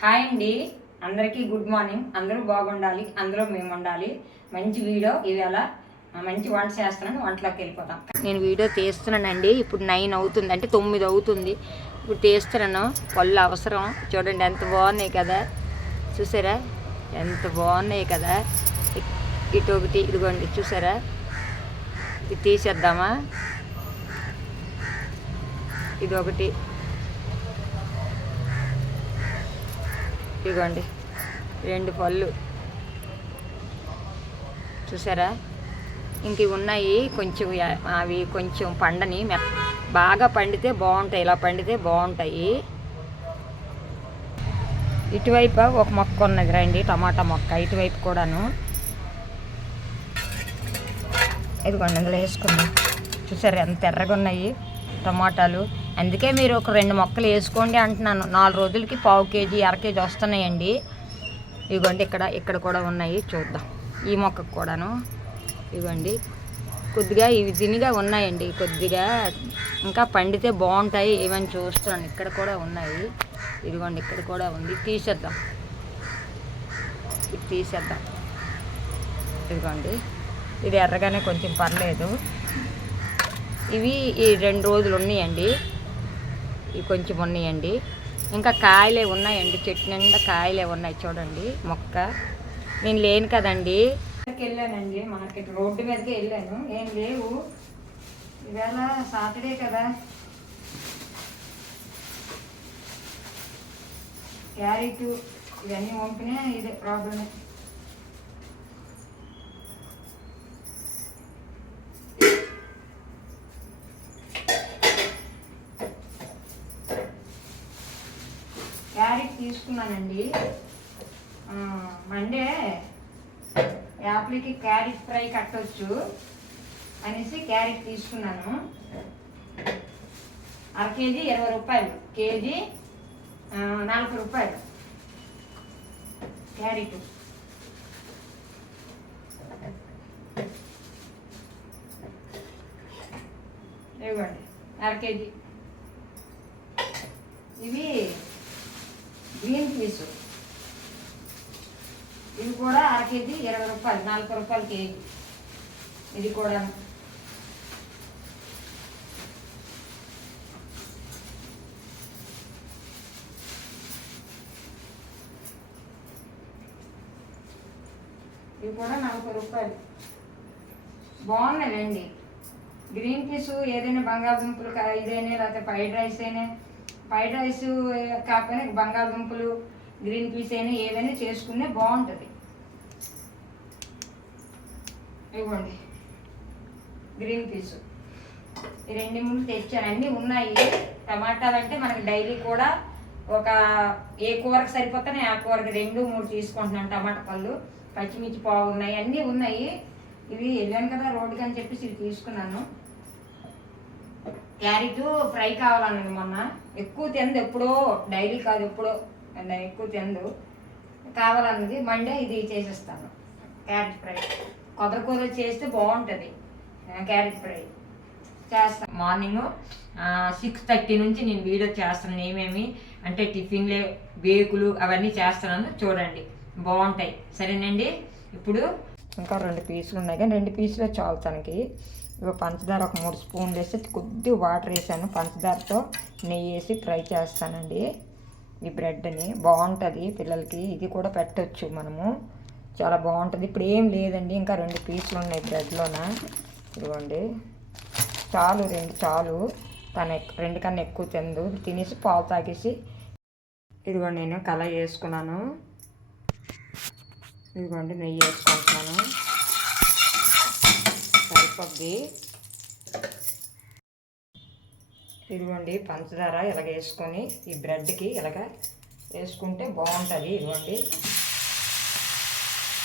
Hi అండి. అందరికీ good morning. అందరూ బాగుండాలి అందరూ మేము ఉండాలి. మంచి వీడియో ఇవాళ మంచి వంట చేస్తున్నాను వంటలోకి వెళ్ళిపోతాం. నేను వీడియో తీస్తున్నానండి. ఇప్పుడు నైన్ అవుతుంది అంటే తొమ్మిది అవుతుంది. ఇప్పుడు తీస్తున్నాను. పళ్ళు అవసరం. చూడండి ఎంత బాగున్నాయి కదా. చూసారా? ఎంత బాగున్నాయి కదా. ఇటు ఒకటి ఇదిగోండి చూసారా? ఇది తీసేద్దామా? ఇది ఒకటి. ఇదిగోండి. రెండు పళ్ళు. చూసారా? ఇంక ఉన్నాయి. కొంచెం అవి కొంచెం పండని బాగా పండితే బాగుంటాయి. ఇలా పండితే బాగుంటాయి. ఇటువైపు ఒక మొక్క ఉన్నది రండి టమాటా మొక్క. ఇటువైపు కూడాను. ఇదిగోండి అందులో వేసుకున్నాం చూసారు? ఎంత ఎర్రగా ఉన్నాయి టమాటాలు. అందుకే మీరు ఒక రెండు మొక్కలు వేసుకోండి అంటున్నాను. నాలుగు రోజులకి పావు కేజీ అర కేజీ వస్తున్నాయండి. ఇదిగోండి ఇక్కడ ఇక్కడ కూడా ఉన్నాయి. చూద్దాం. ఈ మొక్కకు కూడాను. ఇవ్వండి కొద్దిగా ఇవి తినిగా ఉన్నాయండి. కొద్దిగా ఇంకా పండితే బాగుంటాయి. ఏమని చూస్తున్నాను. ఇక్కడ కూడా ఉన్నాయి. ఇదిగోండి ఇక్కడ కూడా ఉంది. తీసేద్దాం. ఇది తీసేద్దాం. ఇదిగోండి. ఇది ఎర్రగానే కొంచెం పర్లేదు. ఇవి ఈ రెండు రోజులు ఉన్నాయండి. ఇవి కొంచెం ఉన్నాయండి. ఇంకా కాయలే ఉన్నాయండి. చెట్టు నిండా కాయలే ఉన్నాయి చూడండి. మొక్క. నేను లేను కదండి. వెళ్ళానండి. మార్కెట్ రోడ్డు మీదకి వెళ్ళాను. ఏం లేవు. ఇవాళ సాటర్డే కదా. క్యారెట్ ఇవన్నీ పంపినా ఇదే ప్రాబ్లమే. క్యారెట్ తీసుకున్నానండి. మండే యాప్లకి క్యారెట్ ఫ్రై కట్టొచ్చు అనేసి క్యారెట్ తీసుకున్నాను. అర కేజీ ఇరవై రూపాయలు. కేజీ నలభై రూపాయలు. క్యారెట్ ఇవ్వండి. అర కేజీ ఇవి గ్రీన్ పీసు ఇవి కూడా అర కేజీ ఇరవై రూపాయలు నలభై రూపాయలు కేజీ. ఇది కూడా ఇవి కూడా నలభై రూపాయలు. బాగున్నాయండి. గ్రీన్ పీసు ఏదైనా బంగాళదుంపలు ఇదైనా లేకపోతే ఫ్రైడ్ రైస్ అయినా ఫ్రైడ్ రైస్ కాకపోయినా బంగాళదుంపలు గ్రీన్ పీస్ అయినా ఏదైనా చేసుకునే బాగుంటుంది. ఇవ్వండి. Green peas. ఈ రెండు ముందు తెచ్చాను అన్నీ ఉన్నాయి. టమాటాలు అంటే మనకి డైలీ కూడా ఒక ఏ కూరకు సరిపోతానే ఆ కూరకి రెండు మూడు తీసుకుంటున్నాను టమాటా పళ్ళు పచ్చిమిర్చి పావు ఉన్నాయి. అన్నీ ఉన్నాయి. ఇవి వెళ్ళాను కదా రోడ్డుకి అని చెప్పేసి ఇవి తీసుకున్నాను. క్యారెట్ ఫ్రై కావాలన్నది మొన్న. ఎక్కువ తింది ఎప్పుడో. డైలీ కాదు ఎప్పుడో. అండ్ ఎక్కువ తిందు కావాలన్నది మండే ఇది చేసేస్తాను. Carrot fry. కొబ్బరి కూర చేస్తే బాగుంటుంది. Carrot fry. చేస్తాను మార్నింగ్ సిక్స్ థర్టీ నుంచి నేను వీడియో చేస్తున్నాను ఏమేమి అంటే టిఫిన్లే బేకులు అవన్నీ చేస్తున్నాను చూడండి. బాగుంటాయి. సరేనండి? ఇప్పుడు ఇంకా రెండు పీసులు ఉన్నాయి. కానీ రెండు పీసులే చాలు తనకి. ఇక పంచదార ఒక మూడు స్పూన్లు వేసి కొద్ది వాటర్ వేసాను. పంచదారతో నెయ్యి వేసి ఫ్రై చేస్తానండి. ఈ బ్రెడ్ని. బాగుంటుంది పిల్లలకి. ఇది కూడా పెట్టచ్చు మనము. చాలా బాగుంటుంది. ఇప్పుడు ఏం లేదండి. ఇంకా రెండు పీసులు ఉన్నాయి బ్రెడ్లోన. ఇదిగోండి. చాలు రెండు చాలు. తన రెండు కన్నా ఎక్కువ తిందు. తినేసి పాలు తాగేసి ఇదిగోండి నేను కళ వేసుకున్నాను ఇదిగోండి నెయ్యి వేసుకుంటున్నాను. సరిపోద్ది. ఇదిగోండి పంచదార ఇలాగ వేసుకొని ఈ బ్రెడ్కి ఇలాగ వేసుకుంటే బాగుంటుంది. ఇదిగోండి.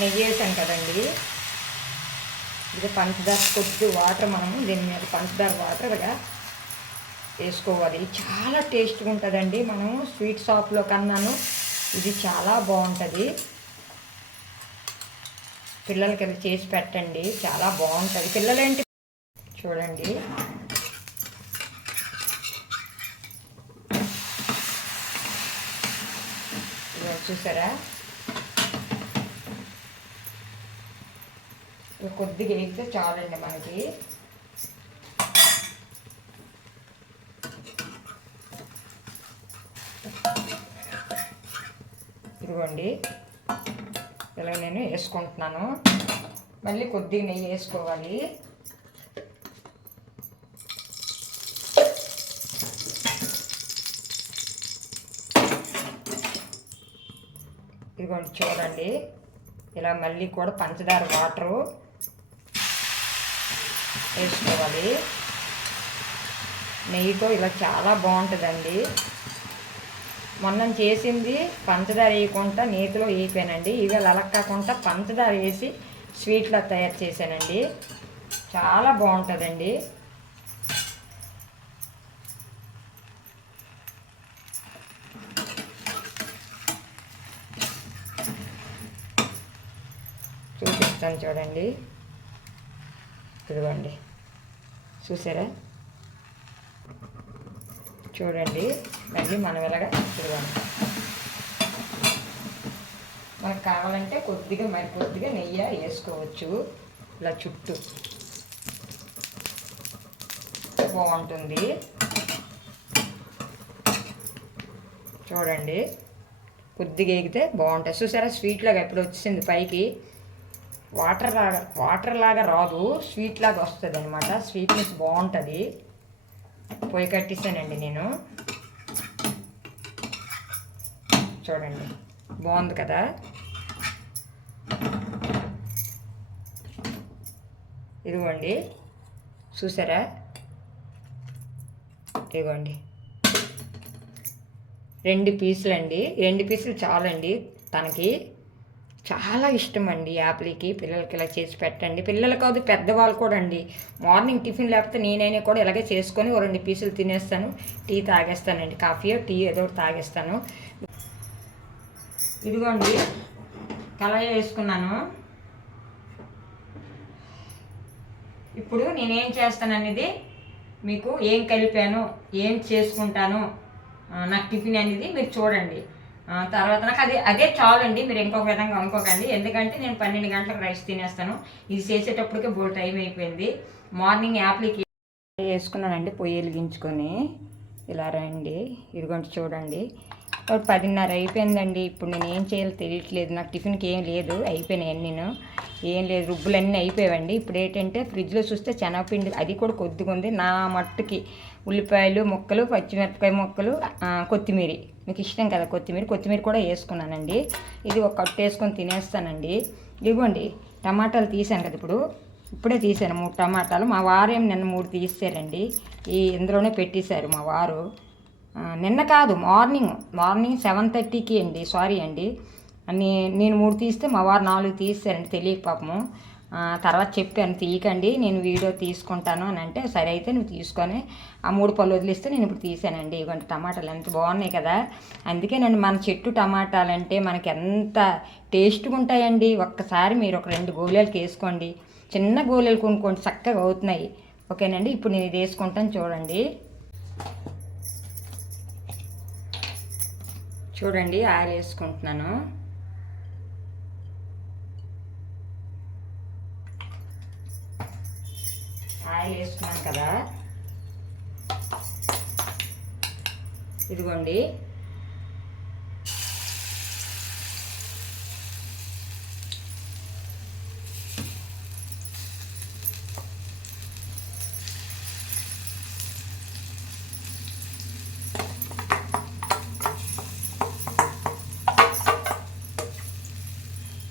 నెయ్యి వేసాం కదండి. ఇది పంచదార కొద్ది వాటర్ మనము దీని మీద పంచదార వాటర్ ఇలాగా వేసుకోవాలి. చాలా టేస్ట్గా ఉంటుందండి. మనం స్వీట్ షాప్లో కన్నాను. ఇది చాలా బాగుంటుంది. పిల్లలకి ఇది చేసి పెట్టండి. చాలా బాగుంటుంది. పిల్లలేంటి? చూడండి ఇదిగో చూసారా? ఇక కొద్దిగా వేస్తే చాలండి మనకి. ఇదిగోండి. ఇలా నేను వేసుకుంటున్నాను. మళ్ళీ కొద్దిగా నెయ్యి వేసుకోవాలి. ఇదిగోండి చూడండి. ఇలా మళ్ళీ కూడా పంచదార వాటరు వేసుకోవాలి. నెయ్యితో ఇలా చాలా బాగుంటుందండి. మొన్న చేసింది పంచదార వేయకుండా నేతిలో వేయిపోయానండి. ఇది అలా కాకుండా పంచదార వేసి స్వీట్లా తయారు చేశానండి. చాలా బాగుంటుందండి. చూపిస్తాను చూడండి. ఇదిగోండి. చూసారా? చూడండి. మళ్ళీ మనం ఇలాగా ఇదిగోండి. మనకు కావాలంటే కొద్దిగా మరి కొద్దిగా నెయ్యి వేసుకోవచ్చు. ఇలా చుట్టూ. బాగుంటుంది. చూడండి. కొద్దిగా ఎగితే బాగుంటుంది చూసారా? స్వీట్ లాగా ఎప్పుడు వచ్చింది పైకి. వాటర్ లాగా వాటర్ లాగా రాదు స్వీట్ లాగా వస్తుంది అనమాట స్వీట్నెస్ బాగుంటుంది. పొయ్యి కట్టేసానండి నేను. చూడండి బాగుంది కదా? ఇదిగోండి చూసారా? ఇదిగోండి. రెండు పీసులు అండి రెండు పీసులు చాలండి తనకి. చాలా ఇష్టం అండి యాపిల్కి. పిల్లలకి ఇలా చేసి పెట్టండి. పిల్లలు కాదు పెద్దవాళ్ళు కూడా అండి మార్నింగ్ టిఫిన్ లేకపోతే నేనైనా కూడా ఇలాగే చేసుకొని ఓ రెండు పీసులు తినేస్తాను. టీ తాగేస్తానండి. కాఫీ టీ ఏదో ఒకటి తాగేస్తాను. ఇదిగోండి. కళాయి వేసుకున్నాను. ఇప్పుడు నేనేం చేస్తాననేది మీకు ఏం కలిపాను ఏం చేసుకుంటాను నాకు టిఫిన్ అనేది మీరు చూడండి. తర్వాత నాకు అది అదే చాలండి మీరు ఇంకొక విధంగా అనుకోకండి. ఎందుకంటే నేను పన్నెండు గంటలకు రైస్ తినేస్తాను. ఇది చేసేటప్పటికే బోల్ టైం అయిపోయింది. మార్నింగ్ యాప్లకి వేసుకున్నానండి పొయ్యి వెలిగించుకొని. ఇలా రండి. ఇదిగోండి చూడండి. పదిన్నర అయిపోయిందండి. ఇప్పుడు నేను ఏం చేయాలో తెలియట్లేదు. నాకు టిఫిన్కి ఏం లేదు. అయిపోయినాయి నేను ఏం లేదు. రుబ్బులన్నీ అయిపోయావండి. ఇప్పుడు ఏంటంటే ఫ్రిడ్జ్లో చూస్తే శనగపిండి అది కూడా కొద్దిగా ఉంది నా మట్టుకి ఉల్లిపాయలు ముక్కలు పచ్చిమిరపకాయ ముక్కలు కొత్తిమీర. మీకు ఇష్టం కదా కొత్తిమీర? కొత్తిమీర కూడా వేసుకున్నానండి. ఇది ఒక కట్టు వేసుకొని తినేస్తానండి. ఇదిగోండి టమాటాలు తీసాను కదా ఇప్పుడు. ఇప్పుడే తీసాను మూడు టమాటాలు. మా వారేం నిన్న మూడు తీసారండి. ఈ ఇందులోనే పెట్టేశారు మా వారు. నిన్న కాదు మార్నింగ్. మార్నింగ్ సెవెన్ థర్టీకి అండి. సారీ అండి. నేను మూడు తీస్తే మా వారు నాలుగు తీస్తారండి తెలియక పాపము. తర్వాత చెప్పాను తీయకండి నేను వీడియో తీసుకుంటాను అని అంటే సరే అయితే నువ్వు తీసుకొని ఆ మూడు పళ్ళు వదిలిస్తే నేను ఇప్పుడు తీసానండి. ఇవ్వండి టమాటాలు ఎంత బాగున్నాయి కదా. అందుకే మన చెట్టు టమాటాలు అంటే మనకి ఎంత టేస్ట్గా ఉంటాయండి. ఒక్కసారి మీరు ఒక రెండు గోళీలకు వేసుకోండి. చిన్న గోళీలు కొనుక్కోండి చక్కగా అవుతున్నాయి. ఓకేనండి? ఇప్పుడు నేను ఇది వేసుకుంటాను చూడండి. చూడండి ఆయిల్ వేసుకుంటున్నాను. ఆయిల్ వేసుకున్నాం కదా. ఇదిగోండి.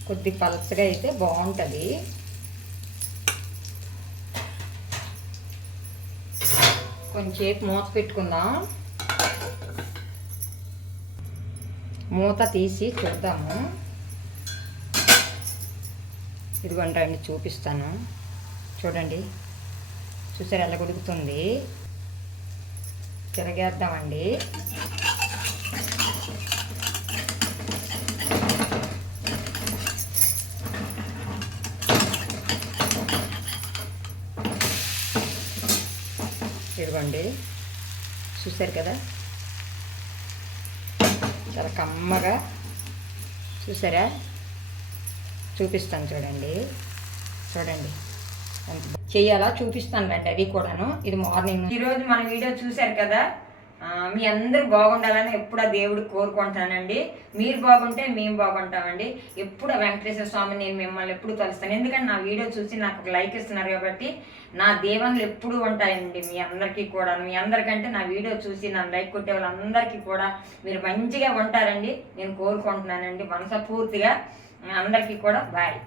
కొద్ది పలసగా అయితే బాగుంటుంది. కొంచెంసేపు మూత పెట్టుకుందాం. మూత తీసి చూద్దాము. ఇదిగోండి రండి చూపిస్తాను. చూడండి. చూసారు ఎలా ఉడుకుతుంది? తిరగేద్దామండి ఇదిగోండి చూసారు కదా? చాలా కమ్మగా చూసారా చూపిస్తాను చూడండి. చూడండి. చేయాలా చూపిస్తాను రండి అది కూడాను. ఇది మార్నింగ్ ఈరోజు మన వీడియో చూశారు కదా? మీ అందరూ బాగుండాలని ఎప్పుడు ఆ దేవుడు కోరుకుంటానండి. మీరు బాగుంటే మేము బాగుంటామండి. ఎప్పుడు వెంకటేశ్వర స్వామి నేను మిమ్మల్ని ఎప్పుడు కలుస్తాను ఎందుకంటే నా వీడియో చూసి నాకు ఒక లైక్ ఇస్తున్నారు కాబట్టి నా దేవన్లు ఎప్పుడు ఉంటాయండి మీ అందరికీ కూడా మీ అందరికంటే నా వీడియో చూసి నన్ను లైక్ కొట్టే వాళ్ళందరికీ కూడా మీరు మంచిగా ఉంటారండి. నేను కోరుకుంటున్నానండి. మనసపూర్తిగా అందరికీ కూడా బాయ్.